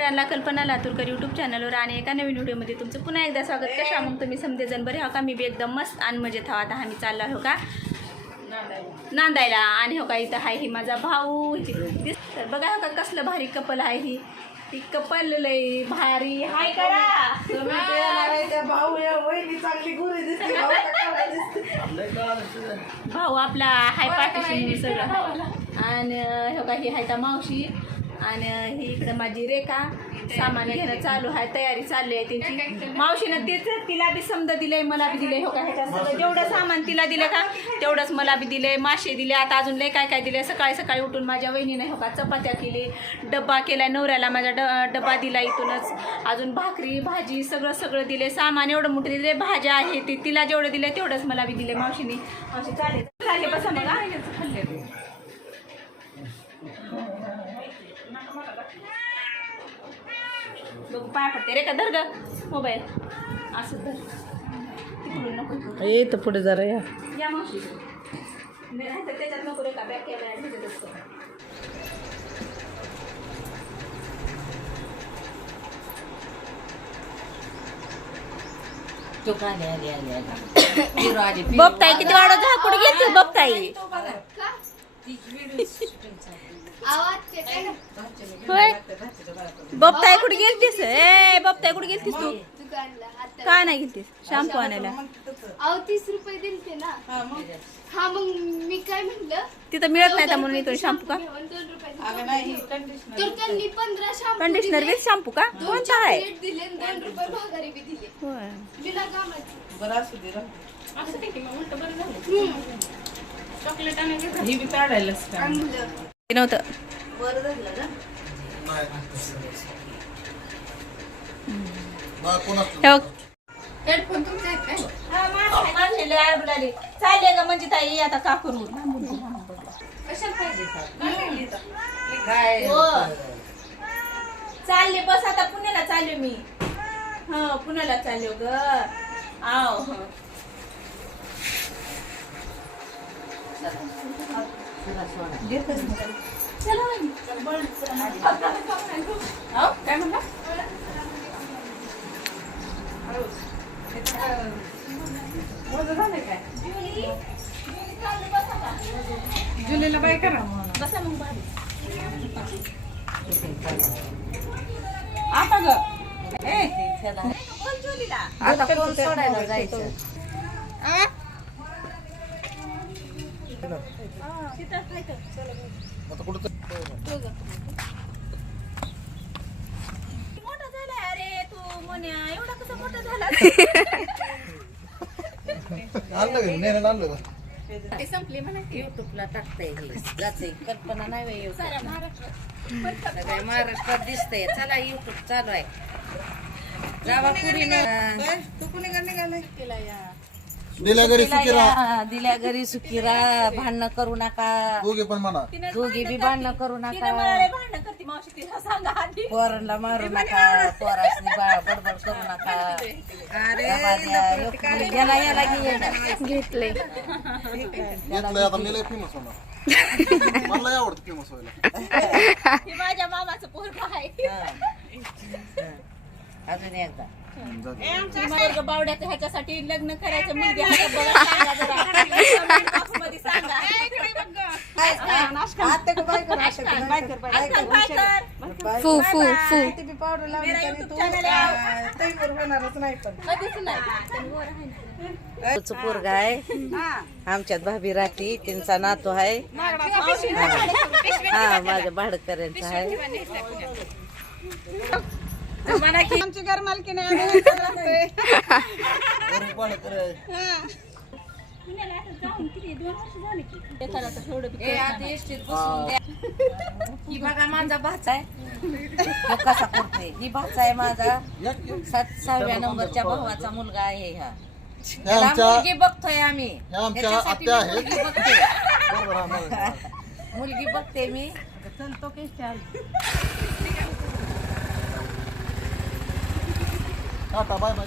त्यांना कल्पना लातूरकर यूट्यूब चॅनलवर आणि एका नवीन व्हिडिओमध्ये तुमचं पुन्हा एकदा स्वागत. कशा मग तुम्ही समजेजण बरे हो का? मी बी एकदम मस्त आणि मजेत आहोत. आम्ही चाललो हो का नांदायला. आणि हो का इथं आहे ही माझा भाऊ. तर बघा हो का कसलं भारी कपल आहे ही कपल लय भारी हाय करा. भाऊ या वहिनी चांगली गुरे दिसते. भाऊ आपला हाय पाठीशी सगळं. आणि हो का ही हाय मावशी आणि ही इकडं माझी रेखा. सामान घेणं चालू आहे, तयारी चालू आहे त्यांची. मावशीनं तेच तिला बी समजा दिलंय, मला बी दिलंय. हो का ह्याच्यात सगळं जेवढं सामान तिला दिलं का तेवढंच मला बी दिलंय. मासे दिले, आता अजून लय काय काय दिले. सकाळी सकाळी उठून माझ्या वहिनीने हो का चपात्या केली, डब्बा केला नवऱ्याला माझ्या डब्बा दिला इथूनच. अजून भाकरी भाजी सगळं सगळं दिले. सामान एवढं मोठं दिले. भाज्या आहे ते तिला जेवढं दिलं तेवढंच मला बी दिले मावशीने. मावशी चालेल चालेल बसा मला खाल्ले बघू पाय पडते रे का. धर ग मोबाईल असं धर. तिकडून नको येतं पुढे जरा या मावशी. नाही तर त्याच्यात नको रे का बॅग केला असतो. बघताय किती वाढत हा कुठे घेतलं बघताय. होय बबताई कुठे गेलतीस? ए बबताई कुठे गेलतीस तू? का नाही गेलतीस शॅम्पू आणायला? 30 रुपये दिलते ना. हा मग मी काय म्हणलं तिथं मिळत नाही तर म्हणून इथून शॅम्पू का? 2 रुपये तर त्यांनी 15 शॅम्पू कंडिशनर विथ शॅम्पू का? कोणता आहे? दिले 2 रुपये भागारी बी दिले. होय बिना कामाची. बरं असू दे असं ते की मग उलट बरं झालं. चॉकलेट आणायचं ही बी काढायलाच का नव्हतं. बरं झालं ना. हेडफोन तुमचे आहेत काय? चालले का म्हणजे ताई आता का करू? कशाला पाहिजे? चालले बस आता पुण्याला चालले मी. हा पुण्याला चालले ग. आव काय म्हणला? जुलीला बाय करा बसा मग भारी. आता ग आता कोण सोडायला जायचं. मोठा झालाय. अरे तू मोन्या एवढा कसा मोठा झाला? ते संपले म्हणा की युट्यूबला टाकताय जाते कल्पना नाही बाई साऱ्या महाराष्ट्रात सगळ्या महाराष्ट्रात दिसतंय. चला युट्यूब चालू आहे. जावा तू कुणी निघालाय केला या. दिल्या घरी सुखी राहा. भांडणं करू नका. दोघी बी भांडणं करू नका. भांडण करते मावशी. तिला सांगा आधी. पोरांना मारू नका. पोरासनी बडबड करू नका. याला याला घेतलंय हे माझ्या मामाचं पोरगं आहे. अजून एकदा वर्ग बावड्याचं ह्याच्यासाठी लग्न करायचं मुलगी आता बघा. सांगा जरा. comment box मध्ये सांगा. आजकाल फू फू फू पावडर लावली तू तैमूर होणारच नाही. पण कधीच नाही. पोरगा आहे. आमच्यात भाभी राहती. त्यांचा नातू आहे. हा माझ्या भाडकऱ्यांचा आहे. आमची घर मालकी नाही. ही बघा माझा भाचा आहे. ह्यो कसा करतोय. ही भाचा आहे माझा 6व्या नंबरच्या भावाचा मुलगा आहे. हा त्याला मुलगी बघतोय आम्ही. ह्याच्यासाठी मुलगी बघते. मुलगी बघते मी. चलतो की टाटा बाय बाय.